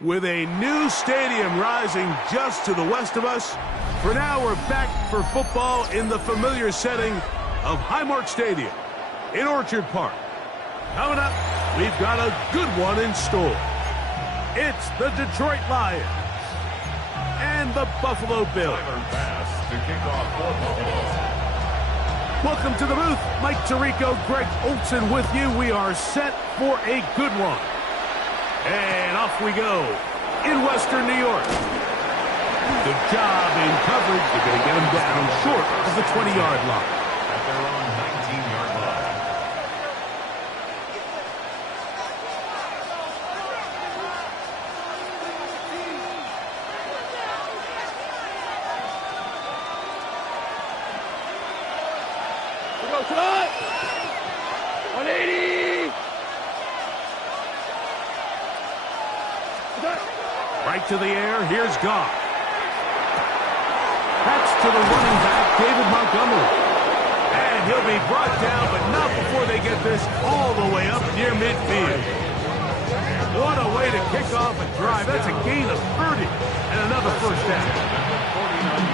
With a new stadium rising just to the west of us, for now we're back for football in the familiar setting of Highmark Stadium in Orchard Park. Coming up, we've got a good one in store. It's the Detroit Lions and the Buffalo Bills. Welcome to the booth. Mike Tirico, Greg Olson with you. We are set for a good one. And off we go in Western New York. Good job in coverage. They're going to get him down short of the 20-yard line. At their own 19-yard line. We go tonight. 180. Right to the air, here's Goff. That's to the running back, David Montgomery. And he'll be brought down, but not before they get this all the way up near midfield. What a way to kick off a drive. That's a gain of 30 and another first down.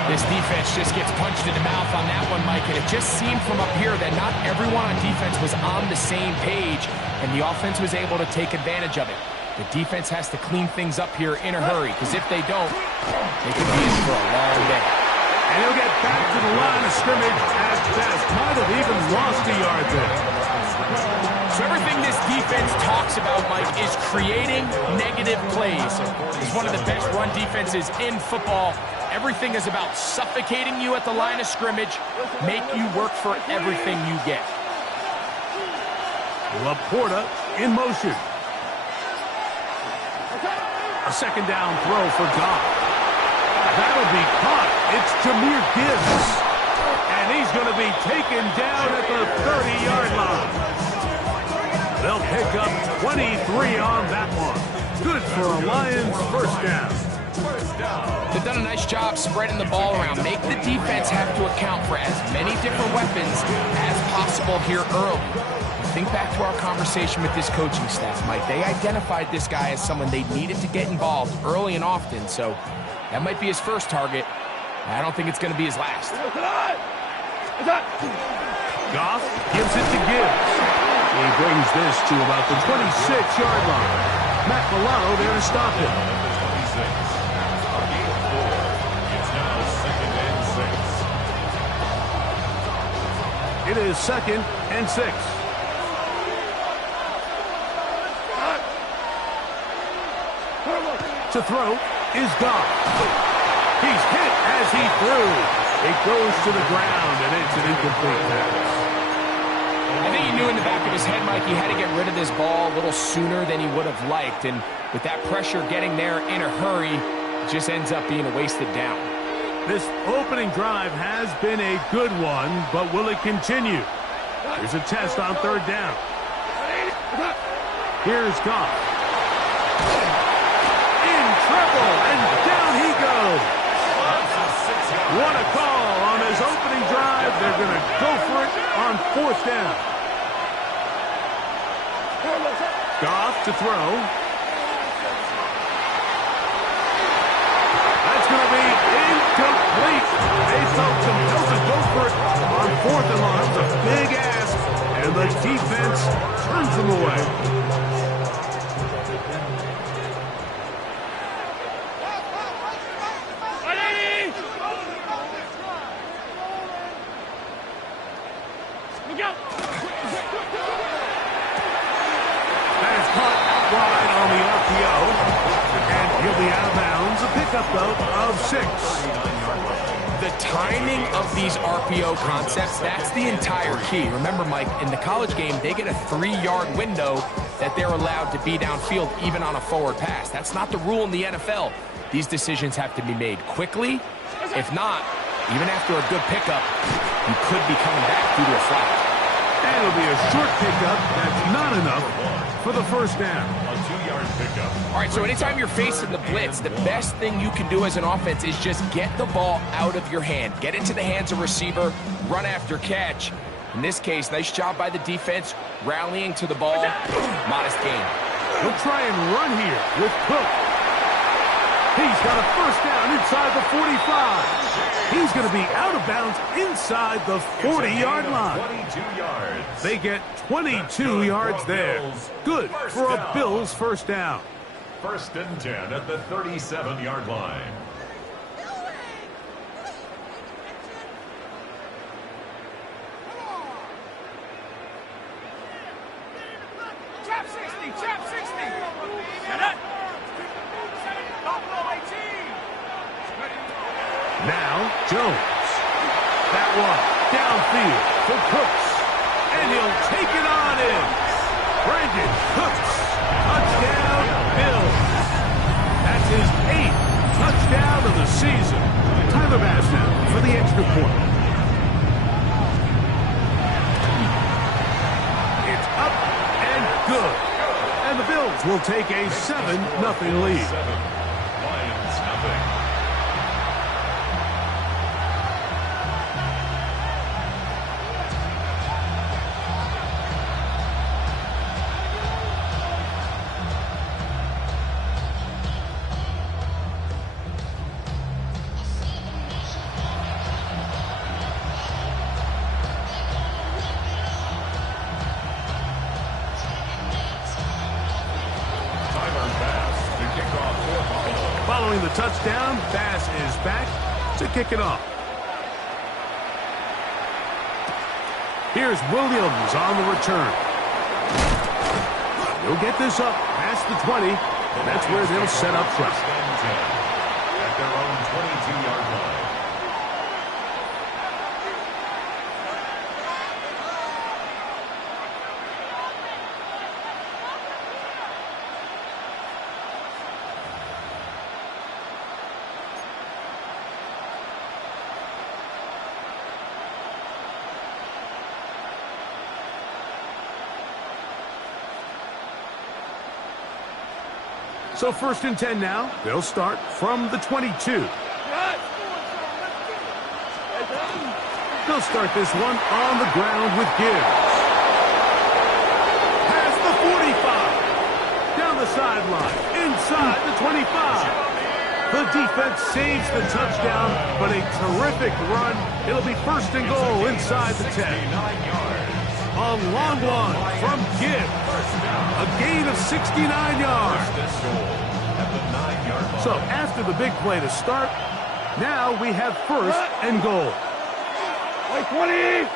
This defense just gets punched in the mouth on that one, Mike, and it just seemed from up here that not everyone on defense was on the same page, and the offense was able to take advantage of it. The defense has to clean things up here in a hurry, because if they don't, they could be in for a long day. And he'll get back to the line of scrimmage at best. Might have even lost a yard there. So everything this defense talks about, Mike, is creating negative plays. It's one of the best run defenses in football. Everything is about suffocating you at the line of scrimmage, make you work for everything you get. Laporta in motion. A second down throw for Goff. That'll be caught. It's Jahmyr Gibbs. And he's going to be taken down at the 30-yard line. They'll pick up 23 on that one. Good for a Lions first down. They've done a nice job spreading the ball around. Make the defense have to account for as many different weapons as possible here early. Think back to our conversation with this coaching staff, Mike. They identified this guy as someone they needed to get involved early and often, so that might be his first target. I don't think it's going to be his last. Goff gives it to Gibbs. He brings this to about the 26-yard line. Matt Milano there to stop him. It's now 2nd and 6. It is 2nd and 6. To throw is Goff. He's hit as he threw. It goes to the ground, and it's an incomplete pass. I think he knew in the back of his head, Mike, he had to get rid of this ball a little sooner than he would have liked. And with that pressure getting there in a hurry, it just ends up being a wasted down. This opening drive has been a good one, but will it continue? Here's a test on third down. Here's Goff. In trouble, and down he goes. What a call on his opening drive. They're going to go for it on fourth down. Goff to throw. That's going to be incomplete. They felt compelled to go for it on fourth and long. It's a big ask, and the defense turns them away. That is caught out wide on the RPO, and he'll be out of bounds. A pickup, though, of 6. The timing of these RPO concepts, that's the entire key. Remember, Mike, in the college game, they get a 3-yard window that they're allowed to be downfield even on a forward pass. That's not the rule in the NFL. These decisions have to be made quickly. If not, even after a good pickup, you could be coming back due to a flag. And it'll be a short pickup. That's not enough for the first down. A 2-yard pickup. All right, so anytime you're facing the blitz, the best thing you can do as an offense is just get the ball out of your hand. Get into the hands of receiver, run after catch. In this case, nice job by the defense, rallying to the ball. Modest gain. He'll try and run here with Cook. He's got a first down inside the 45. He's going to be out of bounds inside the 40-yard line. 22 yards. They get 22 yards there. Good for a Bills first down. First and 10 at the 37-yard line. Trap 60, trap 60. Get it. Now, Jones. That one downfield for Cooks. And he'll take it on in. Brandon Cooks. Touchdown, Bills. That's his 8th touchdown of the season. Tyler Bass now for the extra point. It's up and good. And the Bills will take a 7-0 lead. 7. Lions nothing. Following the touchdown, Bass is back to kick it off. Here's Williams on the return. He'll get this up past the 20. That's where they'll set up front. First and 10 at their own 22-yard line. So first and 10 now. They'll start from the 22. They'll start this one on the ground with Gibbs. Past the 45. Down the sideline. Inside the 25. The defense saves the touchdown, but a terrific run. It'll be first and goal inside the 10. A long one from Gibbs. A gain of 69 yards. So after the big play to start, now we have first and goal. Like 20.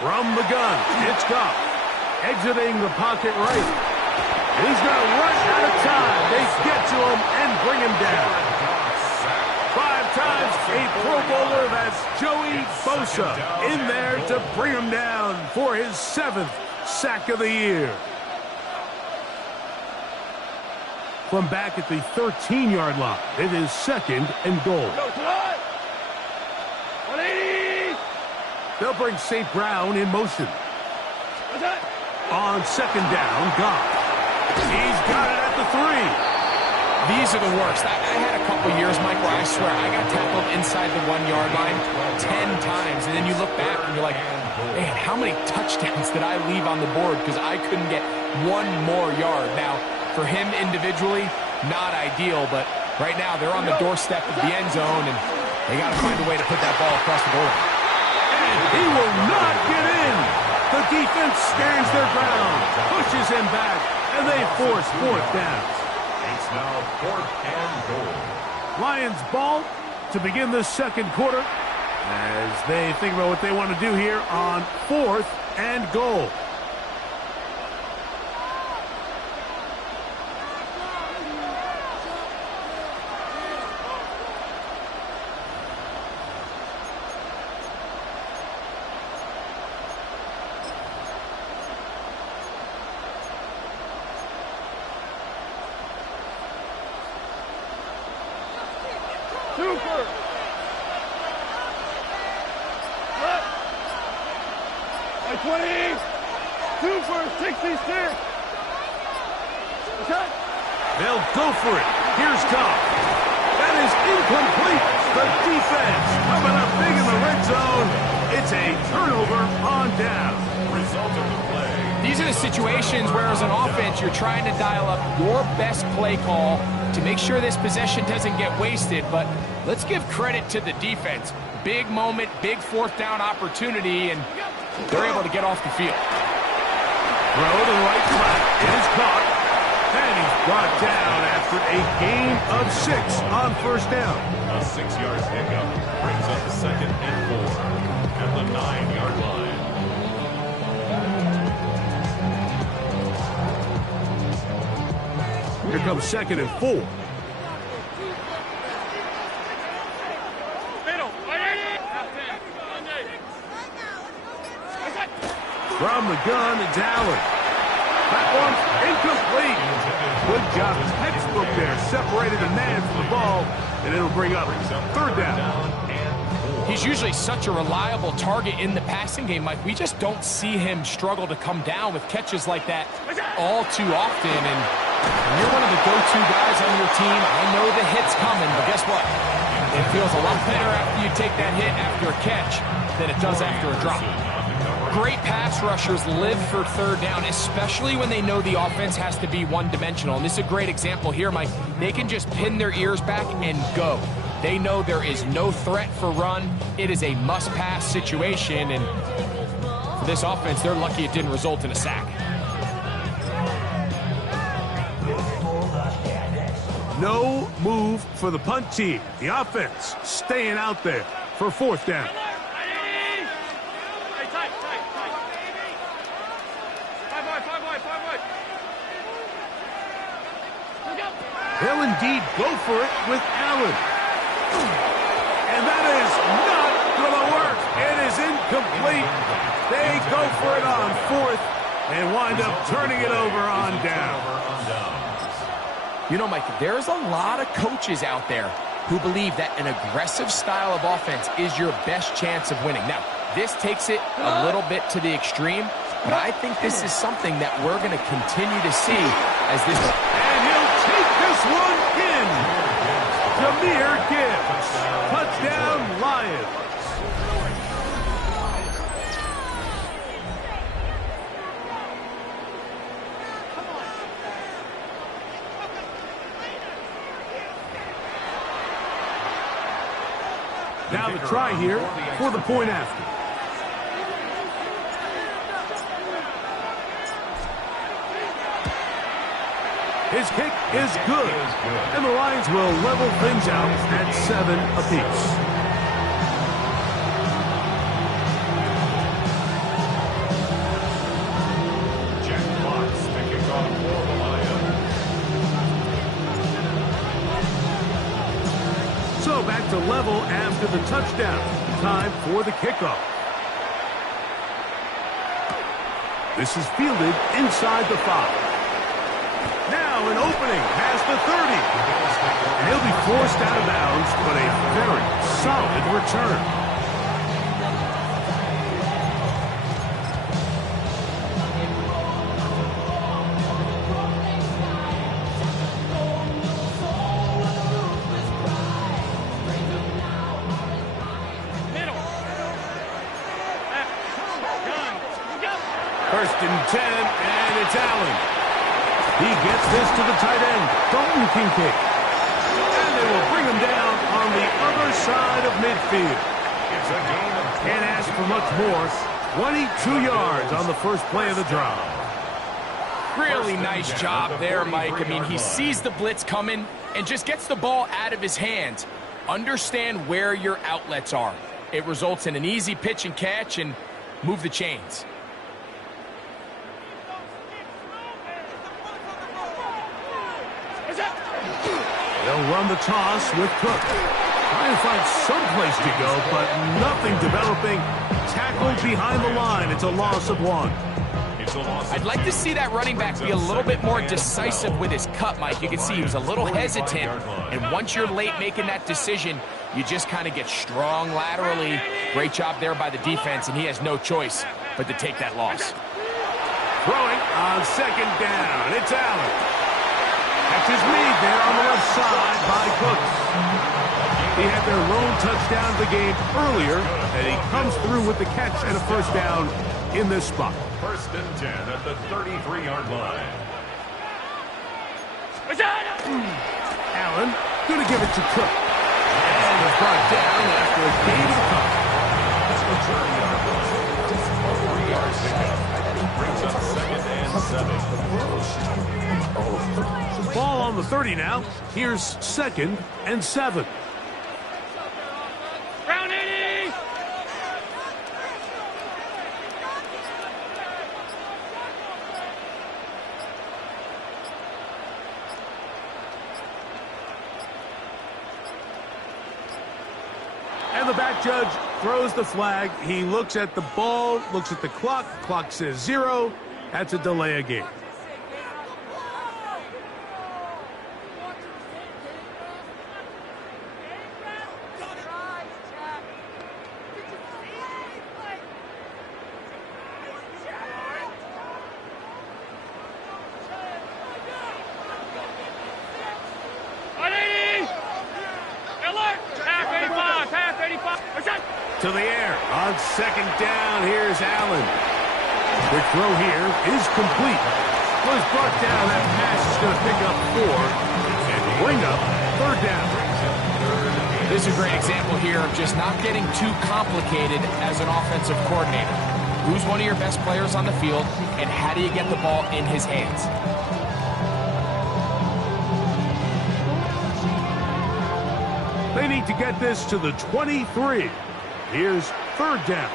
From the gun, it's Goff. Exiting the pocket right. He's going to run out of time. They get to him and bring him down. 5 times a Pro Bowler. That's Joey Bosa in there to bring him down for his 7th sack of the year. From back at the 13-yard line, it is second and goal. 180. They'll bring St. Brown in motion. On second down, Goff. He's got it at the 3. These are the worst. I had a couple years, Mike, where I swear I got tackled inside the 1-yard line 10 times. And then you look back and you're like, man, how many touchdowns did I leave on the board because I couldn't get one more yard? Now, for him individually, not ideal, but right now they're on the doorstep of the end zone, and they got to find a way to put that ball across the goal line. And he will not get in. The defense stands their ground, pushes him back, and they force fourth down. It's now 4th and goal. Lions ball to begin the second quarter as they think about what they want to do here on 4th and goal. first. Left. Like 20. 2 first, 66. Attack. They'll go for it. Here's Goff. That is incomplete. The defense coming up big in the red zone. It's a turnover on down. Result of the play. These are the situations where, as an offense, you're trying to dial up your best play call to make sure this possession doesn't get wasted. But let's give credit to the defense. Big moment, big fourth down opportunity, and they're able to get off the field. Throw to the right flat. It is caught. And he's brought down after a gain of 6 on first down. A 6-yard pickup brings up 2nd and 4 at the 9-yard line. Here comes 2nd and 4. Middle. From the gun, it's Allen. That one's incomplete. Good job. Textbook there. Separated the man from the ball, and it'll bring up 3rd down. He's usually such a reliable target in the passing game, Mike. We just don't see him struggle to come down with catches like that all too often. And when you're one of the go-to guys on your team, I know the hit's coming, but guess what? It feels a lot better after you take that hit after a catch than it does after a drop. Great pass rushers live for 3rd down, especially when they know the offense has to be one-dimensional. And this is a great example here, Mike. They can just pin their ears back and go. They know there is no threat for run. It is a must-pass situation, and for this offense, they're lucky it didn't result in a sack. No move for the punt team. The offense staying out there for 4th down. They'll indeed go for it with Allen. And that is not going to work. It is incomplete. They go for it on 4th and wind up turning it over on down. You know, Mike, there's a lot of coaches out there who believe that an aggressive style of offense is your best chance of winning. Now, this takes it a little bit to the extreme, but I think this is something that we're going to continue to see as this... And he'll take this one in. Jahmyr Gibbs. Touchdown, Lions. Now the try here for the point after. His kick is good. And the Lions will level things out at 7 apiece. Jack Fox to kick off for the Lions. So back to level after the touchdown. Time for the kickoff. This is fielded inside the 5. Now an opening past the 30. And he'll be forced out of bounds, but a very solid return. First and 10, and it's Allen. He gets this to the tight end, Dalton Kincaid. And they will bring him down on the other side of midfield. It's a gain of 20. Can't ask for much more. 22 yards on the first play of the drive. Really nice job there, Mike. I mean, he sees the blitz coming and just gets the ball out of his hands. Understand where your outlets are. It results in an easy pitch and catch and move the chains. They'll run the toss with Cook. Trying to find some place to go, but nothing developing. Tackled behind the line. It's a loss of 1. I'd like to see that running back be a little bit more decisive with his cut, Mike. You can see he was a little hesitant, and once you're late making that decision, You just kind of get strong laterally. Great job there by the defense, and he has no choice but to take that loss. Throwing on second down. It's Allen. Catches made there on the left side by Cooks. He had their lone touchdown of the game earlier, and he comes through with the catch and a first down in this spot. First and 10 at the 33-yard line. Allen going to give it to Cook. And was brought down after a gain of a couple. That's the 30-yard line. A 3-yard pickup. Brings up second and 7. Ball on the 30 now. Here's second and 7. Round 80! And the back judge throws the flag. He looks at the ball, looks at the clock. Clock says 0. That's a delay of game. To the air on second down. Here's Allen. Quick throw here is complete. Was brought down. That pass is going to pick up 4 and bring up third down. This is a great example here of just not getting too complicated as an offensive coordinator. Who's one of your best players on the field, and how do you get the ball in his hands? They need to get this to the 23. Here's third down.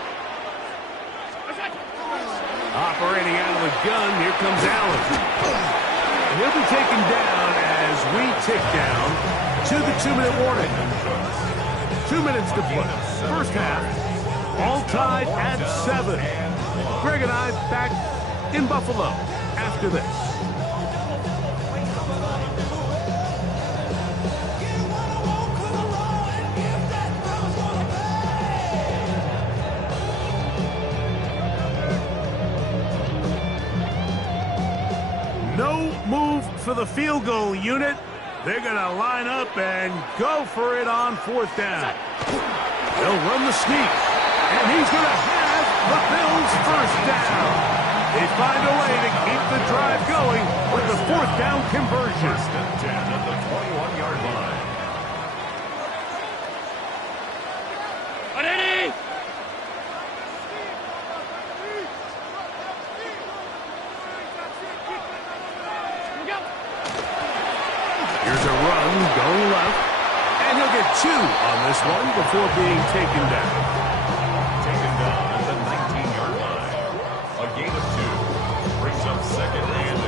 Operating out of the gun, here comes Allen. He'll be taken down as we tick down to the 2-minute warning. 2 minutes to play. First half, all tied at 7. Greg and I back in Buffalo after this. No move for the field goal unit. They're going to line up and go for it on fourth down. They'll run the sneak, and he's going to have the Bills' first down. They find a way to keep the drive going with the fourth down conversion. First and 10 at the 21-yard line. Here's a run going left, and he'll get 2 on this one before being taken down. Taken down at the 19-yard line. A gain of 2. Brings up second and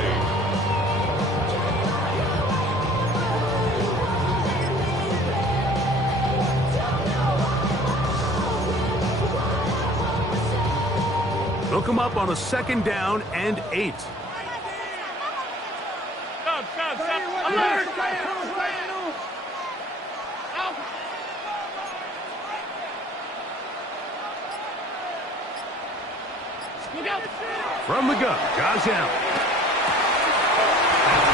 8. They'll come up on a second down and 8. Alert! From the gun, Josh Allen.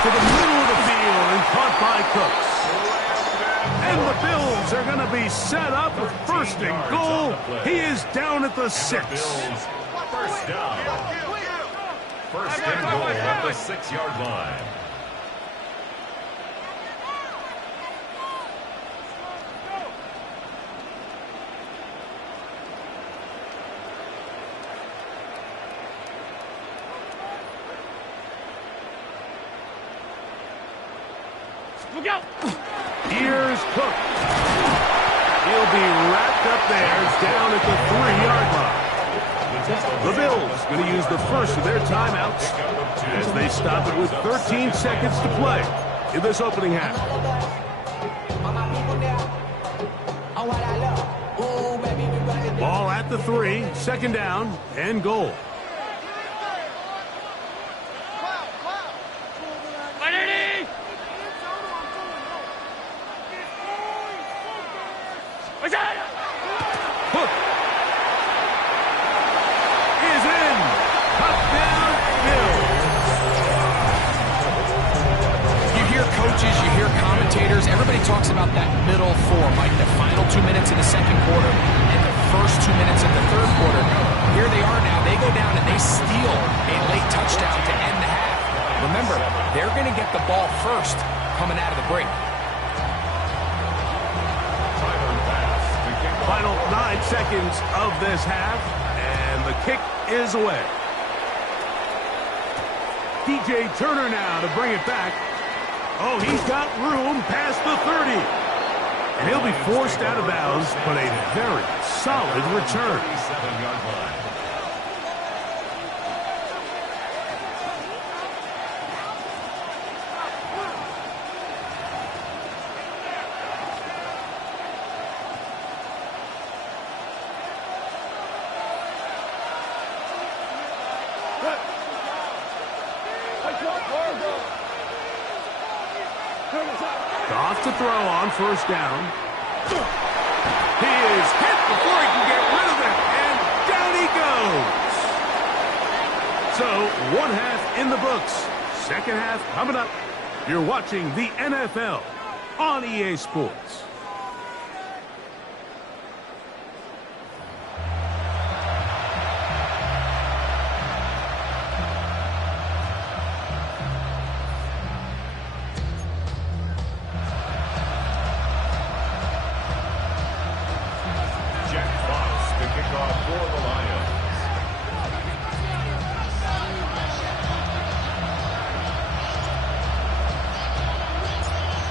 To the middle of the field and caught by Cooks. And the Bills are going to be set up with first and goal. He is down at the 6. First down. First and goal at the 6-yard line. Look out! Here's Cook. He'll be wrapped up there, down at the 3-yard line. The Bills going to use the first of their timeouts as they stop it with 13 seconds to play in this opening half. Ball at the 3, second down and goal. coaches, you hear commentators, everybody talks about that middle four, like the final 2 minutes of the second quarter and the first 2 minutes of the third quarter. Here they are now. They go down and they steal a late touchdown to end the half. Remember, they're going to get the ball first coming out of the break. Final 9 seconds of this half, and the kick is away. DJ Turner now to bring it back. Oh, he's got room past the 30. And he'll be forced out of bounds, but a very solid return. 37-yard line. Goff to throw on first down. He is hit before he can get rid of it, and down he goes. So, one half in the books. Second half coming up. You're watching the NFL on EA Sports.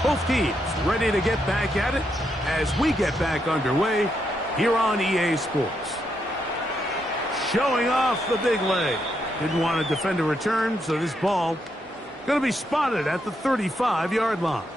Both teams ready to get back at it as we get back underway here on EA Sports. Showing off the big leg. Didn't want to defend a return, so this ball going to be spotted at the 35-yard line.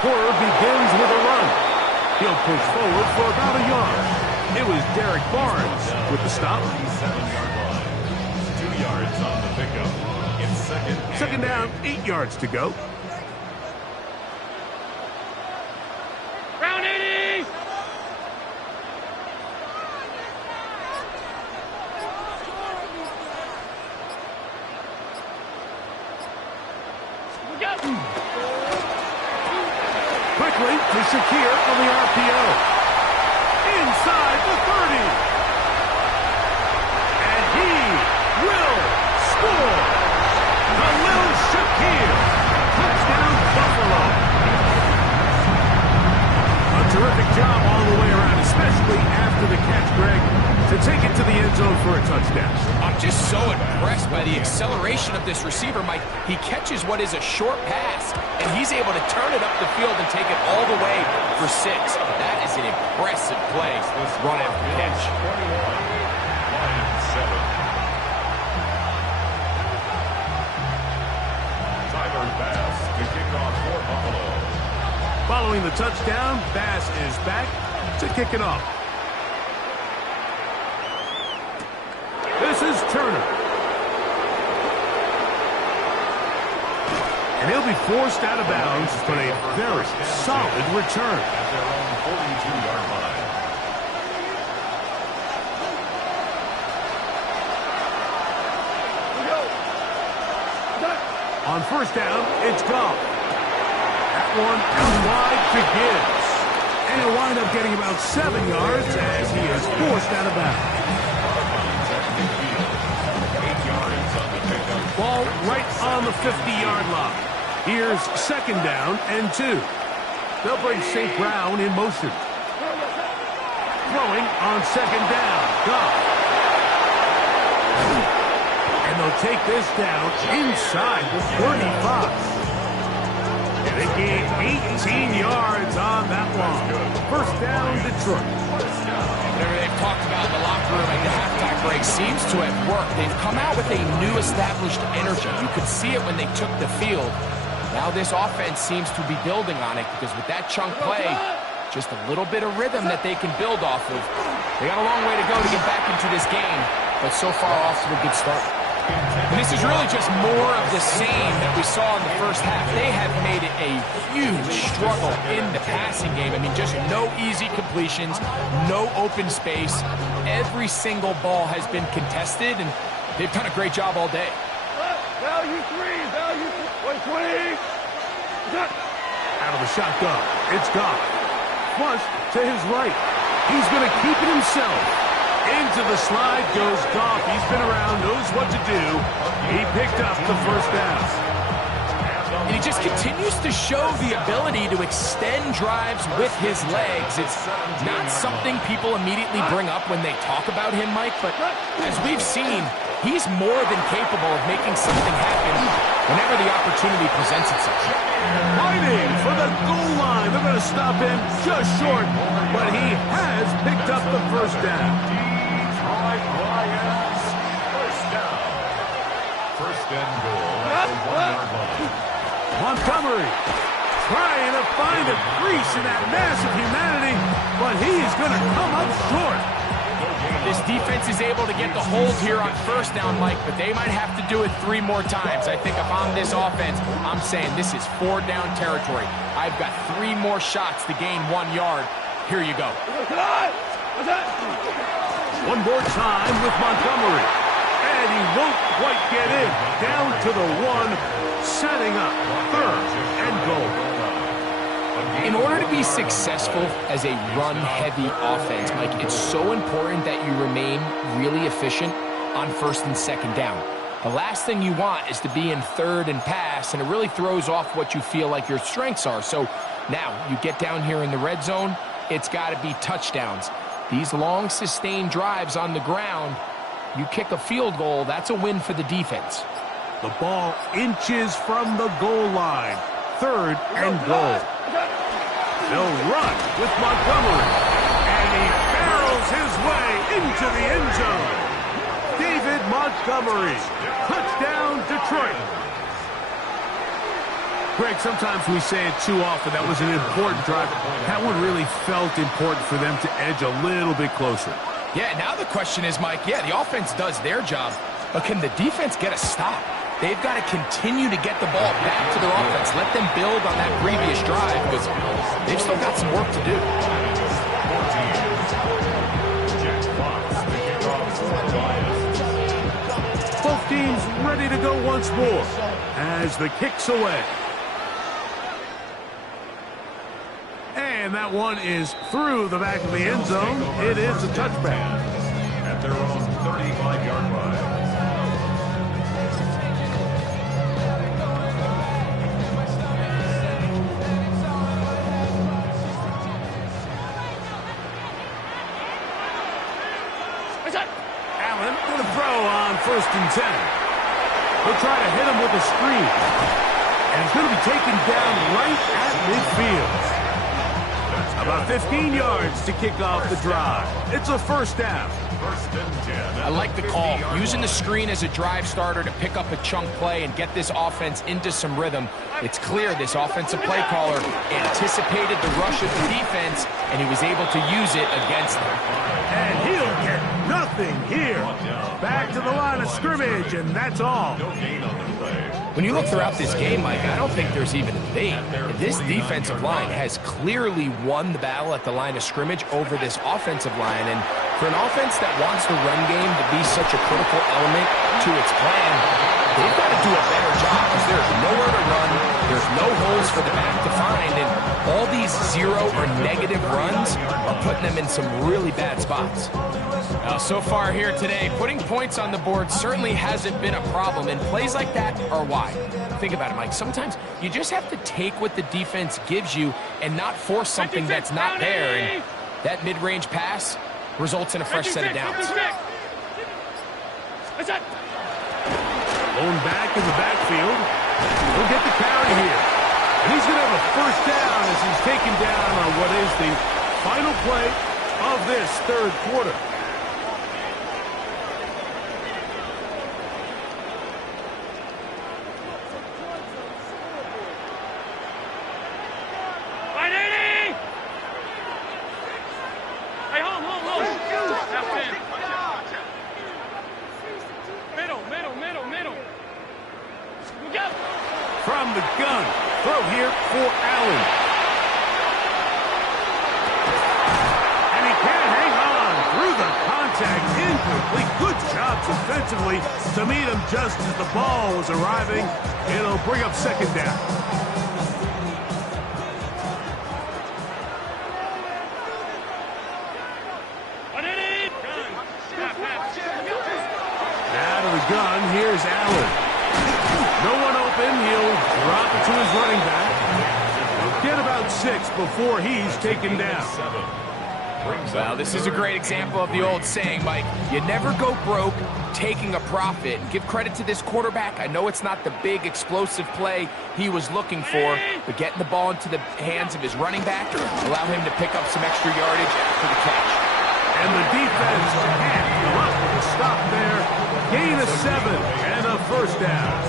Quarter begins with a run. He'll push forward for about a yard. It was Derek Barnes with the stop. 7-yard line. 2 yards on the pickup. It's second down, 8 yards to go. Round 80! Go! Quickly to Shakir on the RPO. Inside the 30. And he will score. Khalil Shakir. Touchdown Buffalo. A terrific job all the way around, especially after the catch, Greg, to take it to the end zone for a touchdown. I'm just so impressed by the acceleration of this receiver, Mike. He catches what is a short pass, and he's able to turn it up the field and take it all the way for 6. That is an impressive play, run after catch. 21, Lions 7. Tyler Bass to kick off for Buffalo. Following the touchdown, Bass is back to kick it off. This is Turner. And he'll be forced out of bounds, but a very solid return. At their own 42-yard line. On first down, it's Goff. That one out wide to Gibbs. And he'll wind up getting about 7 yards as he is forced out of bounds. Ball right on the 50-yard line. Here's second down and 2. They'll bring St. Brown in motion. Throwing on second down. Goff. And they'll take this down inside the 35. And they gain 18 yards on that one. First down, Detroit. Whatever they've talked about in the locker room at the halftime break seems to have worked. They've come out with a new established energy. You could see it when they took the field. Now this offense seems to be building on it because with that chunk play, just a little bit of rhythm that they can build off of. They got a long way to go to get back into this game, but so far off to a good start. And this is really just more of the same that we saw in the first half. They have made it a huge struggle in the passing game. I mean, just no easy completions, no open space. Every single ball has been contested, and they've done a great job all day. Value 120. Out of the shotgun. It's Goff. Flush to his right. He's going to keep it himself. Into the slide goes Goff. He's been around, knows what to do. He picked up the first down. And he just continues to show the ability to extend drives with his legs. It's not something people immediately bring up when they talk about him, Mike, but as we've seen, he's more than capable of making something happen whenever the opportunity presents itself. Fighting for the goal line. They're going to stop him just short, but he has picked up the first down. Detroit Lions, first down. First and goal at the 1-yard line. Montgomery trying to find a crease in that mass of humanity, but he's going to come up short. This defense is able to get the hold here on first down, Mike, but they might have to do it 3 more times. I think if I'm this offense, I'm saying this is 4 down territory. I've got 3 more shots to gain 1 yard. Here you go. One more time with Montgomery. And he won't quite get in. Down to the 1, setting up 3rd and goal. In order to be successful as a run-heavy offense, Mike, it's so important that you remain really efficient on 1st and 2nd down. The last thing you want is to be in 3rd and pass, and it really throws off what you feel like your strengths are. So now you get down here in the red zone, it's got to be touchdowns. These long, sustained drives on the ground, you kick a field goal, that's a win for the defense. The ball inches from the goal line. 3rd and goal. They'll run with Montgomery. And he barrels his way into the end zone. David Montgomery. Touchdown, Detroit. Greg, sometimes we say it too often. That was an important drive. That one really felt important for them to edge a little bit closer. Yeah, now the question is, Mike, the offense does their job, but can the defense get a stop? They've got to continue to get the ball back to their offense. Let them build on that previous drive because they've still got some work to do. Both teams ready to go once more as the kick's away. And that one is through the back of the end zone. It is a touchback. At their own 35-yard line. Allen going to throw on 1st and 10. He'll try to hit him with a screen. And it's going to be taken down right at midfield. About 15 yards to kick off the drive. It's a first down. First and 10. I like the call. Using the screen as a drive starter to pick up a chunk play and get this offense into some rhythm. It's clear this offensive play caller anticipated the rush of the defense, and he was able to use it against them. And he'll get nothing here. Back to the line of scrimmage, and that's all. No gain on the play. When you look throughout this game, Mike, I don't think there's even a debate. This defensive line has clearly won the battle at the line of scrimmage over this offensive line. And for an offense that wants the run game to be such a critical element to its plan, they've got to do a better job because there's nowhere to run. There's no holes for the back to find. And all these 0 or negative runs are putting them in some really bad spots. Now, so far here today, putting points on the board certainly hasn't been a problem, and plays like that are why. Think about it, Mike. Sometimes you just have to take what the defense gives you and not force something that's not there, and that mid-range pass results in a fresh set of downs. Blown back in the backfield. He'll get the carry here. And he's going to have a first down as he's taken down on what is the final play of this 3rd quarter. Middle. throw here for Allen. And he can't hang on through the contact. Incomplete. Good job defensively to meet him just as the ball was arriving. It'll bring up second down. Out of the gun, here's Allen. No one open, he'll drop it to his running back. Get about 6 before he's taken down. Well, this is a great example of the old saying, Mike. You never go broke taking a profit. Give credit to this quarterback. I know it's not the big explosive play he was looking for, but getting the ball into the hands of his running back allow him to pick up some extra yardage after the catch. And the defense can't come up with a stop there. Gain of 7 and a first down.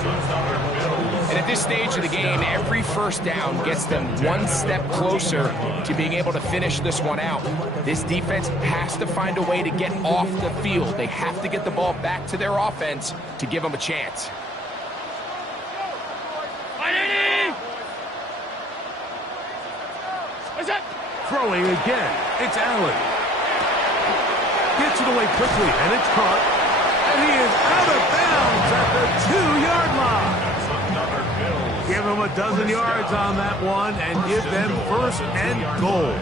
And at this stage of the game, every first down gets them one step closer to being able to finish this one out. This defense has to find a way to get off the field. They have to get the ball back to their offense to give them a chance. Throwing again, it's Allen. Gets it away quickly, and it's caught. And he is out of bounds at the 2-yard line. Give them a dozen yards on that one and give them first and goal.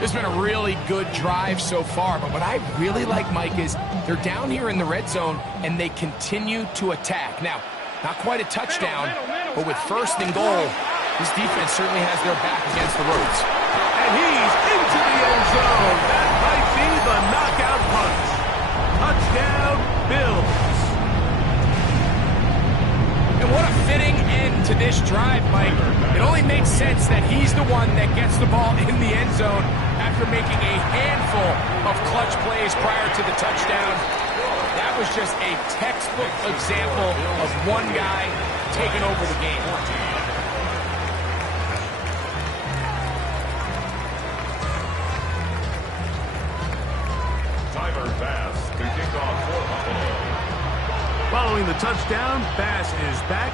This has been a really good drive so far, but what I really like, Mike, is they're down here in the red zone and they continue to attack. Now, not quite a touchdown, but with first and goal, this defense certainly has their back against the ropes. And he's into the end zone. That might be the knockout punch. Touchdown, Bills. And what a fitting end to this drive, Mike. It only makes sense that he's the one that gets the ball in the end zone after making a handful of clutch plays prior to the touchdown. That was just a textbook example of one guy taking over the game. Following the touchdown, Bass is back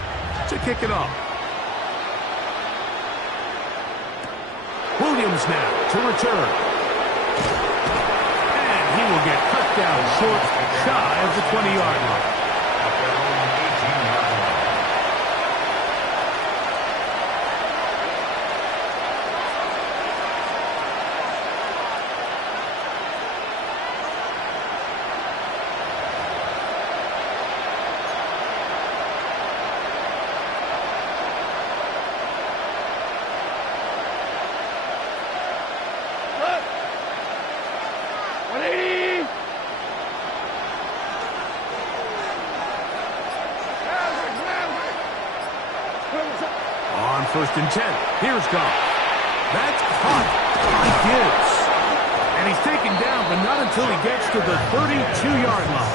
to kick it off. Williams now to return. And he will get cut down short, shy of the 20-yard line. First and 10. Here's Goff. That's caught by Gibbs. And he's taken down, but not until he gets to the 32-yard line.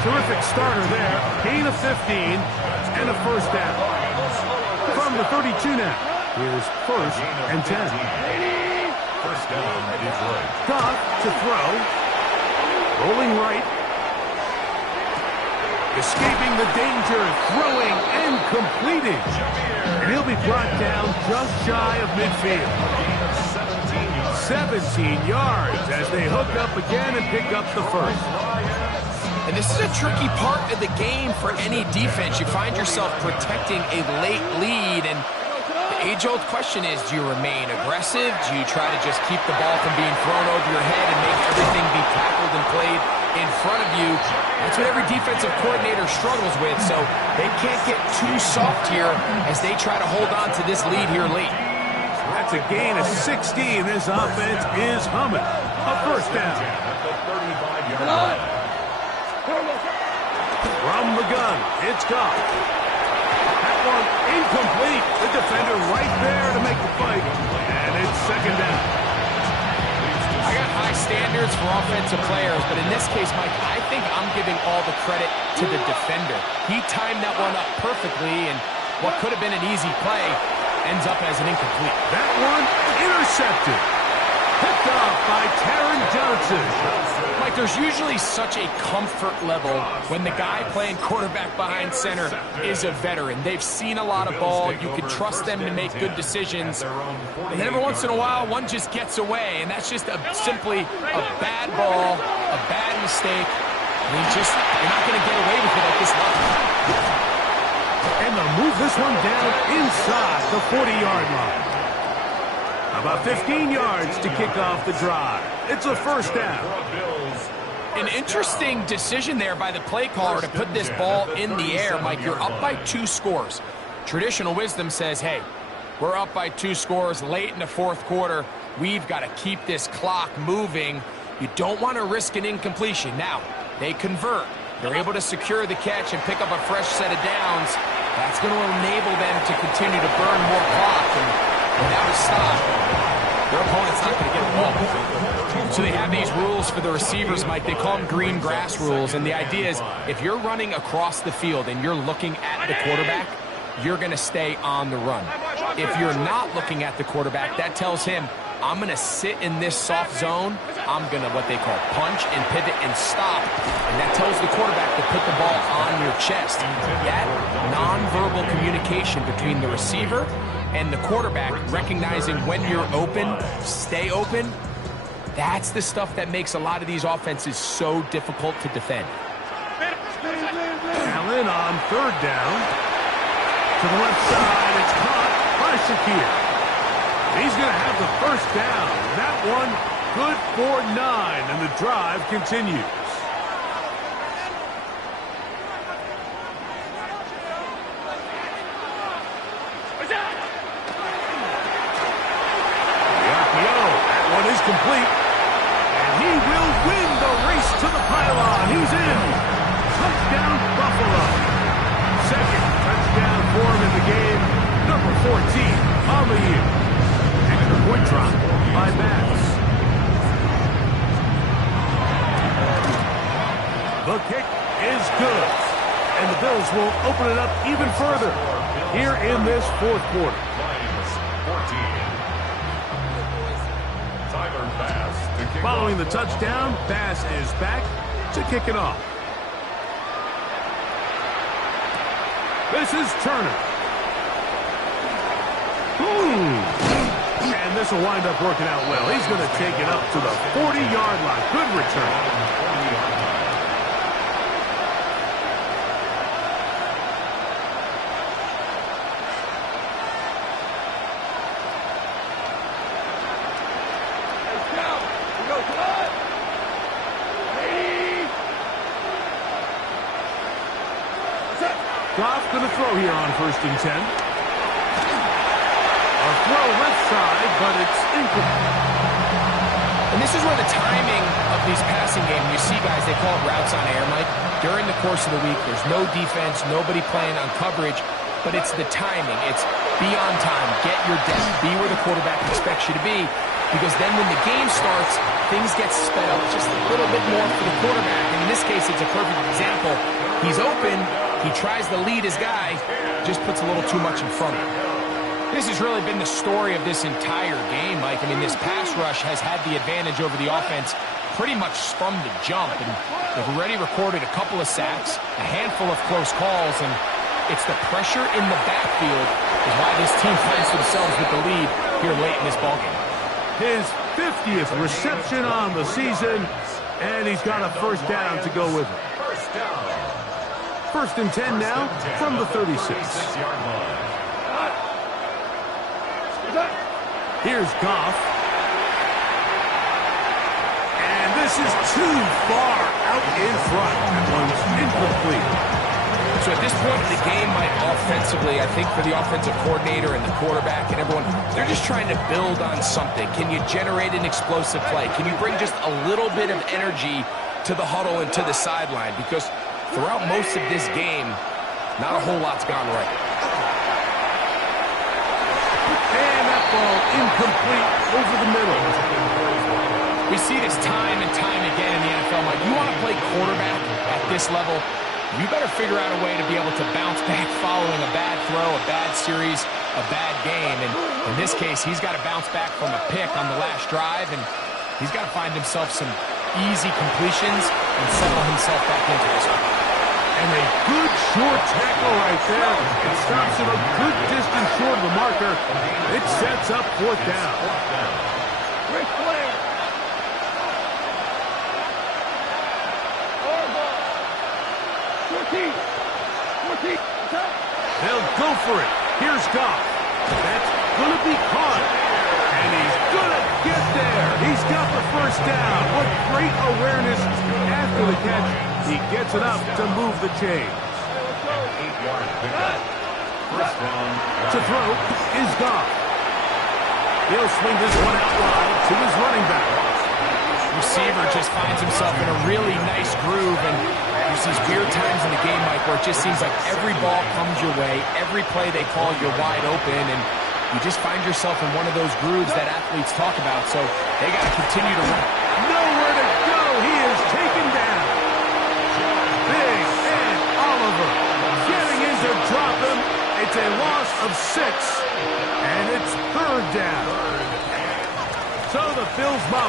Terrific starter there. Gain of 15 and a first down. From the 32 now. Here's first and 10. First down, Detroit. Goff to throw. Rolling right. Escaping the danger, throwing and completing. And he'll be brought down just shy of midfield. 17 yards as they hook up again and pick up the first. And this is a tricky part of the game for any defense. You find yourself protecting a late lead, and the age-old question is, do you remain aggressive? Do you try to just keep the ball from being thrown over your head and make everything be tackled and played in front of you? That's what every defensive coordinator struggles with, so they can't get too soft here as they try to hold on to this lead here late. That's a gain of 16. This offense is humming. A first down. From the gun, it's Goff. That one incomplete. The defender right there to make the fight, and it's second down. I got high standards for offensive players, but in this case, Mike, I think I'm giving all the credit to the defender. He timed that one up perfectly, and what could have been an easy play ends up as an incomplete. That one intercepted. Picked off by Taron Johnson. Mike, Mike, there's usually such a comfort level when the guy playing quarterback behind center is a veteran. They've seen a lot of ball. You can trust them to make good decisions. And then every once in a while, one just gets away, and that's just simply a bad ball, a bad mistake. I mean, you're not going to get away with it at this level. And they'll move this one down inside the 40-yard line. About 15 yards to kick off the drive. It's a first down. An interesting decision there by the play caller to put this ball in the air. Mike, you're up by 2 scores. Traditional wisdom says, hey, we're up by 2 scores late in the fourth quarter. We've got to keep this clock moving. You don't want to risk an incompletion. Now, they convert. They're able to secure the catch and pick up a fresh set of downs. That's going to enable them to continue to burn more clock. And without a stop, their opponent's not going to get the ball. So they have these rules for the receivers, Mike. They call them green grass rules. And the idea is if you're running across the field and you're looking at the quarterback, you're going to stay on the run. If you're not looking at the quarterback, that tells him, I'm going to sit in this soft zone. I'm going to, what they call, punch and pivot and stop. And that tells the quarterback to put the ball on your chest. That nonverbal communication between the receiver and the quarterback, recognizing when you're open, stay open, that's the stuff that makes a lot of these offenses so difficult to defend. Allen on third down. To the left side, it's caught by Shakir. He's going to have the first down. That one good for 9, and the drive continues. That one is complete. And he will win the race to the pylon. He's in. Touchdown, Buffalo. Second touchdown for him in the game. Number 14 on the year. Extra point drop by Bass. The kick is good. And the Bills will open it up even further here in this fourth quarter. Following the touchdown, Bass is back to kick it off. This is Turner. And this will wind up working out well. He's going to take it up to the 40-yard line. Good return. Goff going to throw here on 1st and 10. A throw left side, but it's incomplete. And this is where the timing of these passing games, you see guys, they call it routes on air, Mike. During the course of the week, there's no defense, nobody playing on coverage, but it's the timing. It's be on time, get your depth, be where the quarterback expects you to be, because then when the game starts, things get sped up just a little bit more for the quarterback. And in this case, it's a perfect example. He's open. He tries to lead his guy, just puts a little too much in front of him. This has really been the story of this entire game, Mike. I mean, this pass rush has had the advantage over the offense pretty much from the jump. And they've already recorded a couple of sacks, a handful of close calls, and it's the pressure in the backfield is why this team finds themselves with the lead here late in this ballgame. His 50th reception on the season, and he's got a first down to go with it. 1st and 10 now from the 36. Here's Goff. And this is too far out in front. That one's incomplete. So at this point in the game, Mike, offensively, I think for the offensive coordinator and the quarterback and everyone, they're just trying to build on something. Can you generate an explosive play? Can you bring just a little bit of energy to the huddle and to the sideline? Because throughout most of this game, not a whole lot's gone right. And that ball incomplete over the middle. We see this time and time again in the NFL, Mike. You want to play quarterback at this level, you better figure out a way to be able to bounce back following a bad throw, a bad series, a bad game. And in this case, he's got to bounce back from a pick on the last drive, and he's got to find himself some easy completions and settle himself back into this one. And a good short tackle right there. It stops him a good distance short of the marker. It sets up fourth down. Ric Flair. Harbaugh. 14. Attack. They'll go for it. Here's Goff. That's going to be caught. And he's going to get there. He's got the first down. What great awareness after the catch. He gets enough to move the chains. 8-yard pickup. First down. To throw is Goff. He'll swing this one out wide to his running back. Receiver just finds himself in a really nice groove, and there's these weird times in the game, Mike, where it just seems like every ball comes your way, every play they call, you're wide open, and you just find yourself in one of those grooves that athletes talk about, so they got to continue to run. Nowhere to go. He is taken down. Big Ed Oliver getting in to drop him. It's a loss of 6, and it's third down. So the Bills Mafia